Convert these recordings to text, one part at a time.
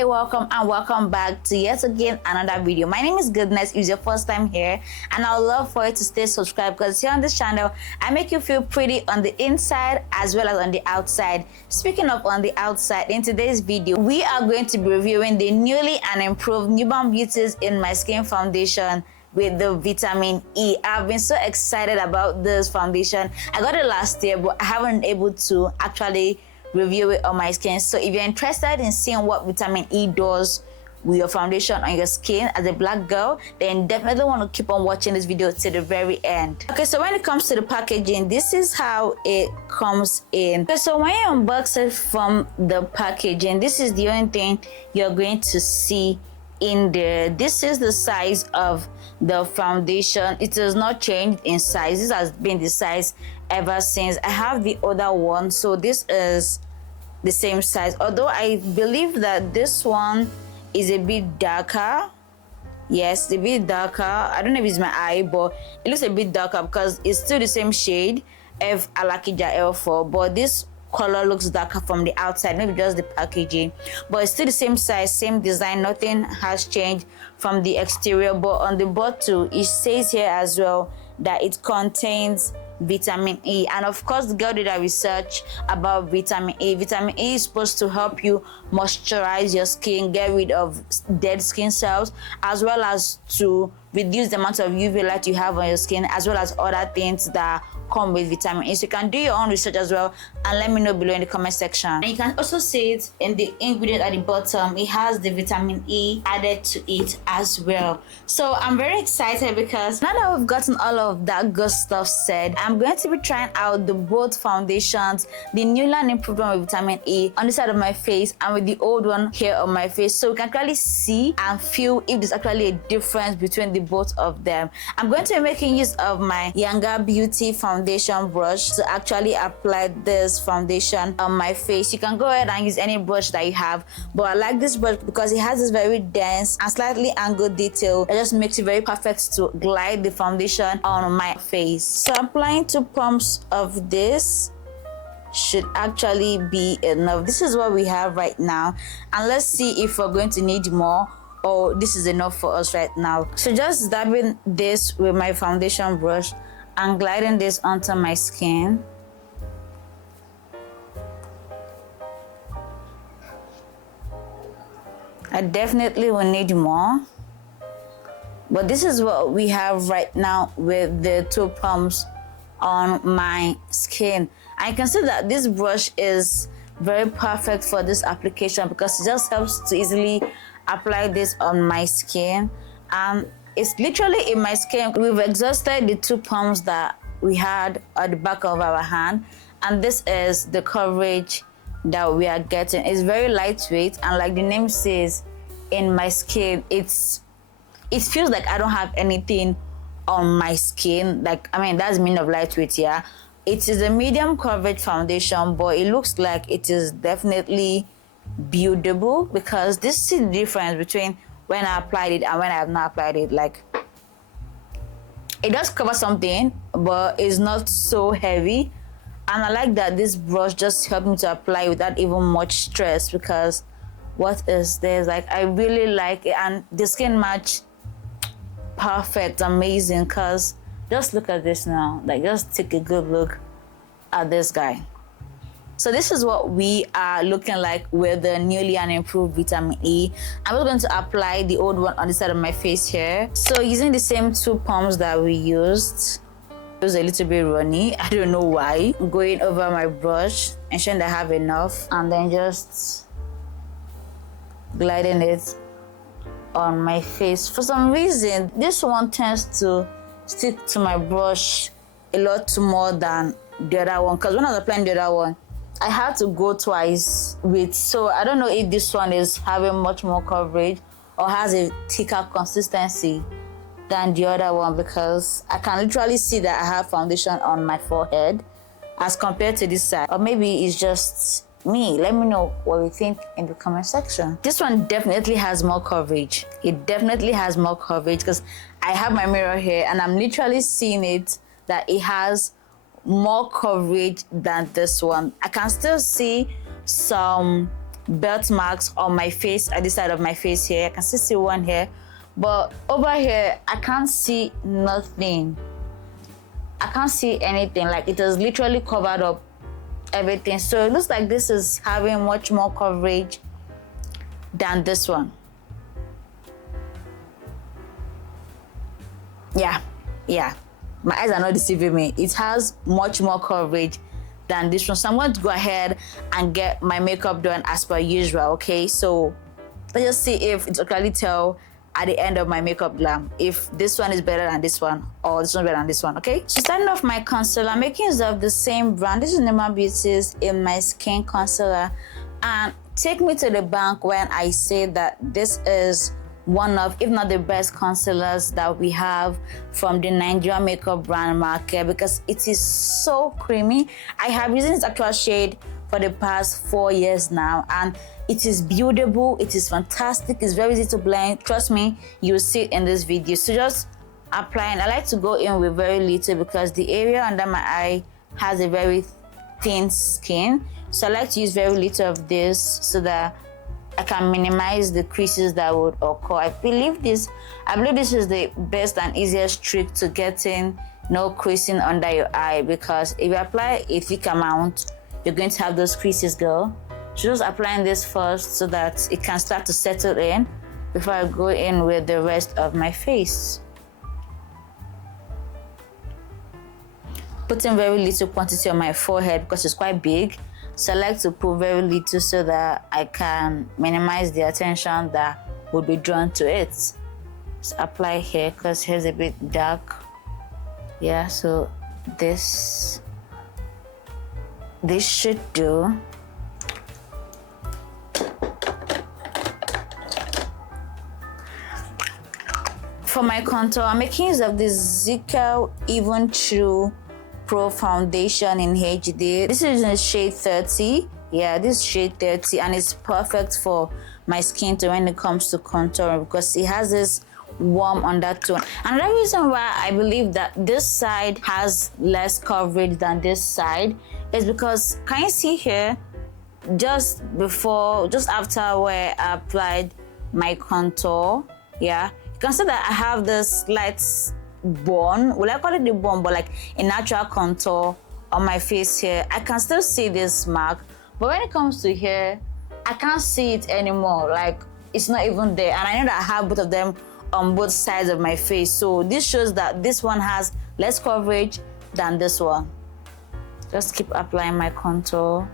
Hi, welcome and welcome back to yet again another video. My name is Goodness. If it's your first time here, and I would love for you to stay subscribed, because here on this channel I make you feel pretty on the inside as well as on the outside. Speaking of on the outside, in today's video we are going to be reviewing the newly and improved Nuban Beauty's In My Skin foundation with the vitamin E. I've been so excited about this foundation. I got it last year, but I haven't been able to actually review it on my skin. So if you're interested in seeing what vitamin E does with your foundation on your skin as a black girl, then definitely want to keep on watching this video to the very end. Okay, so when it comes to the packaging, this is how it comes in. Okay, so when you unbox it from the packaging, this is the only thing you're going to see in there. This is the size of the foundation. It has not changed in size. This has been the size ever since. I have the other one, so this is the same size, although I believe that this one is a bit darker. Yes, a bit darker. I don't know if it's my eye, but it looks a bit darker because it's still the same shade, F Alakija L4, but this color looks darker from the outside, maybe just the packaging, but it's still the same size, same design. Nothing has changed from the exterior, but on the bottle it says here as well that it contains vitamin E. And of course, the girl did a research about vitamin E. Vitamin E is supposed to help you moisturize your skin, get rid of dead skin cells, as well as to reduce the amount of UV light you have on your skin, as well as other things that come with vitamin E. So you can do your own research as well and let me know below in the comment section. And you can also see it in the ingredient at the bottom. It has the vitamin E added to it as well. So I'm very excited because now that we've gotten all of that good stuff said, I'm going to be trying out the both foundations, the new and improved one with vitamin E on the side of my face and with the old one here on my face, so we can actually see and feel if there's actually a difference between the both of them. I'm going to be making use of my Nuban Beauty foundation brush to actually apply this foundation on my face. You can go ahead and use any brush that you have, but I like this brush because it has this very dense and slightly angled detail that just makes it very perfect to glide the foundation on my face. So applying 2 pumps of this should actually be enough. This is what we have right now, and let's see if we're going to need more or this is enough for us right now. So just dabbing this with my foundation brush and gliding this onto my skin. I definitely will need more, but this is what we have right now with the 2 pumps on my skin. I can see that this brush is very perfect for this application because it just helps to easily apply this on my skin, and it's literally in my skin. We've exhausted the 2 pumps that we had at the back of our hand, and this is the coverage that we are getting. It's very lightweight, and like the name says, in my skin, it feels like I don't have anything on my skin. Like, I mean, that's the meaning of lightweight. Yeah, it is a medium coverage foundation, but it looks like it is definitely buildable, because this is the difference between when I applied it and when I have not applied it. Like, it does cover something, but it's not so heavy, and I like that this brush just helped me to apply without even much stress, because what is this? Like, I really like it, and the skin match perfect, amazing. Because just look at this now, like, just take a good look at this guy. So this is what we are looking like with the newly and improved vitamin E. I'm just going to apply the old one on the side of my face here. So using the same 2 pumps that we used, it was a little bit runny. I don't know why. I'm going over my brush, ensuring that I have enough, and then just gliding it on my face. For some reason, this one tends to stick to my brush a lot more than the other one, because when I was applying the other one, I had to go twice with, so I don't know if this one is having much more coverage or has a thicker consistency than the other one, because I can literally see that I have foundation on my forehead as compared to this side. Or maybe it's just me. Let me know what you think in the comment section. This one definitely has more coverage. It definitely has more coverage, because I have my mirror here and I'm literally seeing it that it has more coverage than this one. I can still see some belt marks on my face, at this side of my face here. I can still see one here, but over here I can't see nothing. I can't see anything. Like, it has literally covered up everything. So it looks like this is having much more coverage than this one. Yeah, my eyes are not deceiving me. It has much more coverage than this one. So I'm going to go ahead and get my makeup done as per usual. Okay, so let's just see if it's actually tell at the end of my makeup glam if this one is better than this one or this one better than this one. Okay, so starting off my concealer, I'm making use of the same brand. This is Nuban Beauty's In My Skin concealer, and take me to the bank when I say that this is one of, if not the best concealers that we have from the Nigerian makeup brand Market, because it is so creamy. I have used this actual shade for the past 4 years now, and it is buildable, it is fantastic, it's very easy to blend. Trust me, you'll see it in this video. So just applying. I like to go in with very little because the area under my eye has a very thin skin, so I like to use very little of this so that I can minimize the creases that would occur. I believe this is the best and easiest trick to getting no creasing under your eye, because if you apply a thick amount, you're going to have those creases, girl. So just applying this first so that it can start to settle in before I go in with the rest of my face. Putting very little quantity on my forehead because it's quite big. So I like to put very little so that I can minimize the attention that would be drawn to it. So apply here because here's a bit dark. Yeah, so this should do. For my contour, I'm making use of this ZV-E10 Even True Pro Foundation in HD. This is in shade 30. Yeah, this is shade 30, and it's perfect for my skin tone when it comes to contouring because it has this warm undertone. Another reason why I believe that this side has less coverage than this side is because, can you see here, just after where I applied my contour, yeah, you can see that I have this slight bone. Will I call it the bone, but like a natural contour on my face here. I can still see this mark, but when it comes to here, I can't see it anymore. Like, it's not even there, and I know that I have both of them on both sides of my face. So this shows that this one has less coverage than this one. Just keep applying my contour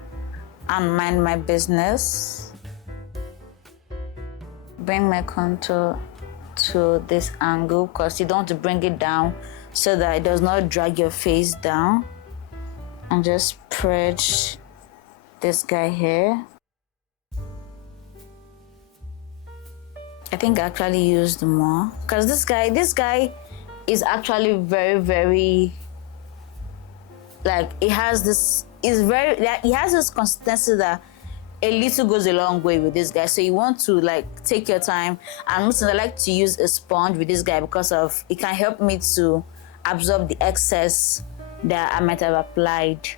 and mind my business. Bring my contour to this angle because you don't want to bring it down so that it does not drag your face down. And just spread this guy here. I think I actually used more because this guy is actually very, very, like, it has this consistency that a little goes a long way with this guy. So you want to like take your time, and I like to use a sponge with this guy because of it can help me to absorb the excess that I might have applied.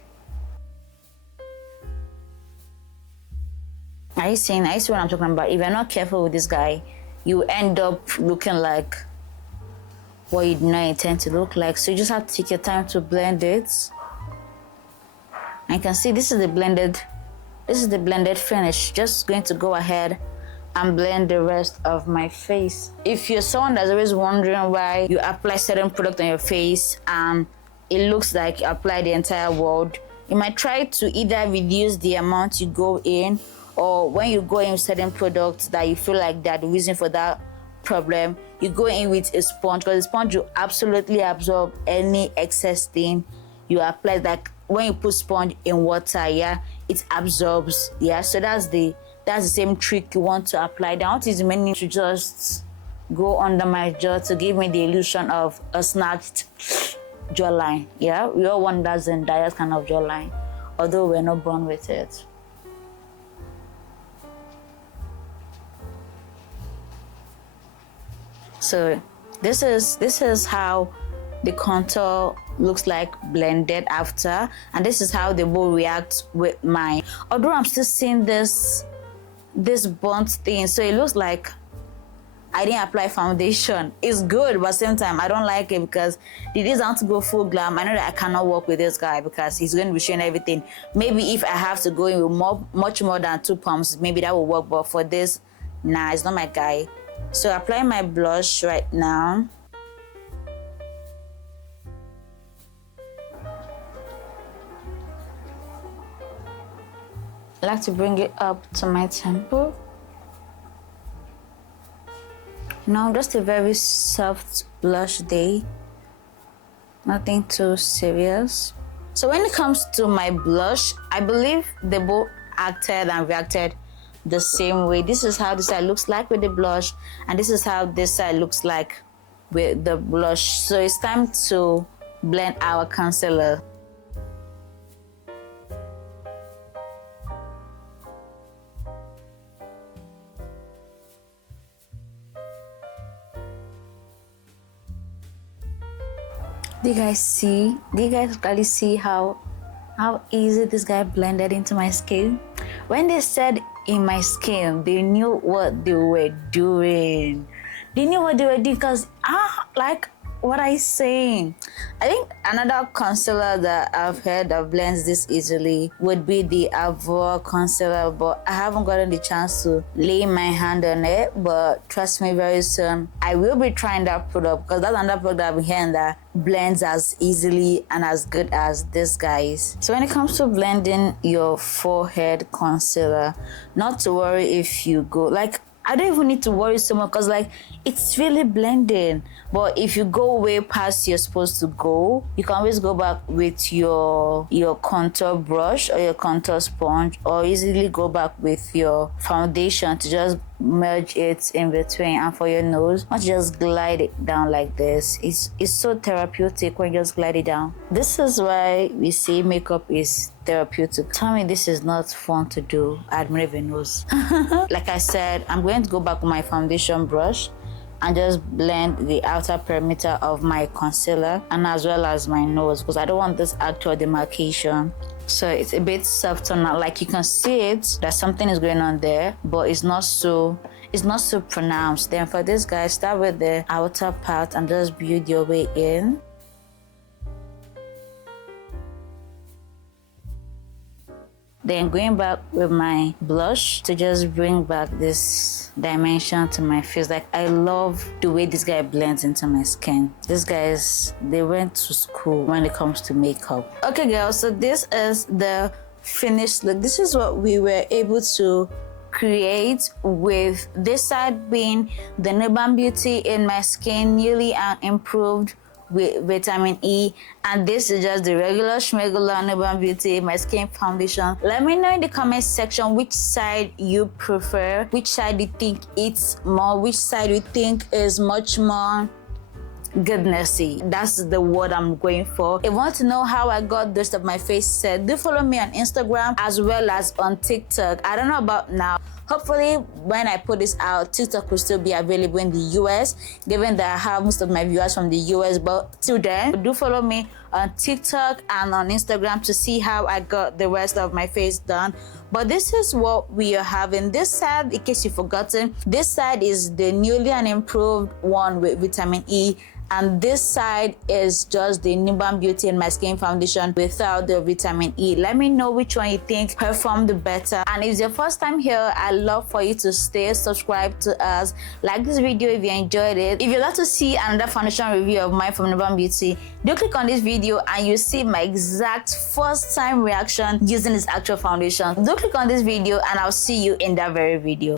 Are you seeing what I'm talking about? If you're not careful with this guy, you end up looking like what you do not intend to look like. So you just have to take your time to blend it. And you can see this is the blended finish. Just going to go ahead and blend the rest of my face. If you're someone that's always wondering why you apply certain product on your face and it looks like you apply the entire world, you might try to either reduce the amount you go in, or when you go in with certain products that you feel like they're the reason for that problem, you go in with a sponge, because the sponge will absolutely absorb any excess thing you apply. Like when you put sponge in water, yeah, it absorbs. Yeah, so that's the same trick you want to apply. I want is mainly to just go under my jaw to give me the illusion of a snatched jawline. Yeah, we all want that Zendaya kind of jawline, although we're not born with it. So this is how the contour looks like blended after, and this is how they will react with mine. Although I'm still seeing this this burnt thing, so it looks like I didn't apply foundation. It's good, but at the same time, I don't like it because it is want to go full glam. I know that I cannot work with this guy because he's going to be showing everything. Maybe if I have to go in with much more than 2 pumps, maybe that will work. But for this, nah, it's not my guy. So applying my blush right now. I like to bring it up to my temple. No, just a very soft blush day. Nothing too serious. So when it comes to my blush, I believe they both acted and reacted the same way. This is how this side looks like with the blush, and this is how this side looks like with the blush. So it's time to blend our concealer. Do you guys see? Do you guys really see how easy this guy blended into my skin? When they said in my skin, they knew what they were doing. They knew what they were doing because like what I saying. I think another concealer that I've heard that blends this easily would be the Avour concealer, but I haven't gotten the chance to lay my hand on it. But trust me, very soon I will be trying that product because that's another product I've been hearing that blends as easily and as good as this, guys. So when it comes to blending your forehead concealer, not to worry if you go like, I don't even need to worry so much because like it's really blending. But if you go way past you're supposed to go, you can always go back with your contour brush or your contour sponge, or easily go back with your foundation to just merge it in between. And for your nose, not just glide it down like this. It's so therapeutic when you just glide it down. This is why we say makeup is therapeutic. Tell me this is not fun to do. I admire your nose. Like I said, I'm going to go back with my foundation brush and just blend the outer perimeter of my concealer and as well as my nose, because I don't want this actual demarcation. So it's a bit softer now. Like you can see it, that something is going on there, but it's not so pronounced. Then for this guy, start with the outer part and just build your way in. Then going back with my blush to just bring back this dimension to my face. Like I love the way this guy blends into my skin. These guys, they went to school when it comes to makeup. Okay girls, so this is the finished look. This is what we were able to create, with this side being the Nuban Beauty in my skin, newly and improved with vitamin E, and this is just the regular schmegular Nuban Beauty my skin foundation. Let me know in the comment section which side you prefer, which side you think it's more, which side you think is much more goodnessy. That's the word I'm going for. If you want to know how I got this of my face set, do follow me on Instagram as well as on TikTok. I don't know about now. Hopefully when I put this out, TikTok will still be available in the US, given that I have most of my viewers from the US. But till then, do follow me on TikTok and on Instagram to see how I got the rest of my face done. But this is what we are having. This side, in case you've forgotten, this side is the newly and improved one with vitamin E, and this side is just the Nuban Beauty and my skin foundation without the vitamin E. Let me know which one you think performed better. And if it's your first time here, I'd love for you to stay subscribed to us, like this video if you enjoyed it. If you'd like to see another foundation review of mine from Nuban Beauty, do click on this video and you see my exact first time reaction using this actual foundation. Do click on this video and I'll see you in that very video.